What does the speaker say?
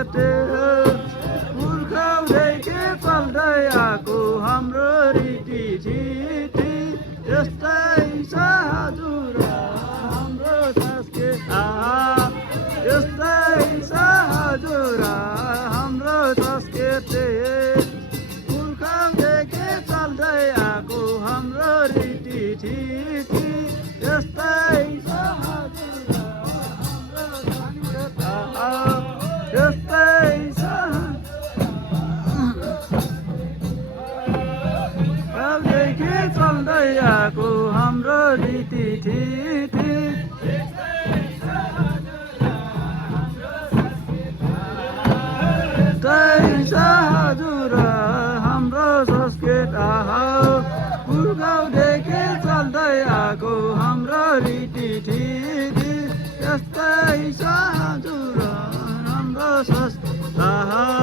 संस्कृति पुर्खौँदेखि चल्दै आएको हाम्रो रीतिथिति यस्तै छ हजुर हाम्रो संस्कृति यस्तै छ हजुर हाम्रो संस्कृति पुर्खौँदेखि चल्दै आएको हाम्रो रीतिथिति यस्तै छ हजुर हाम्रो संस्कृति यस्तै छ पुर्खौँदेखि चल्दै आएको हाम्रो रीतिथिति हजुर हाम्रो संस्कृति पुर्खौँदेखि चल्दै आएको हाम्रो रीतिथिति यस्तै छ हजुर हाम्रो संस्कृति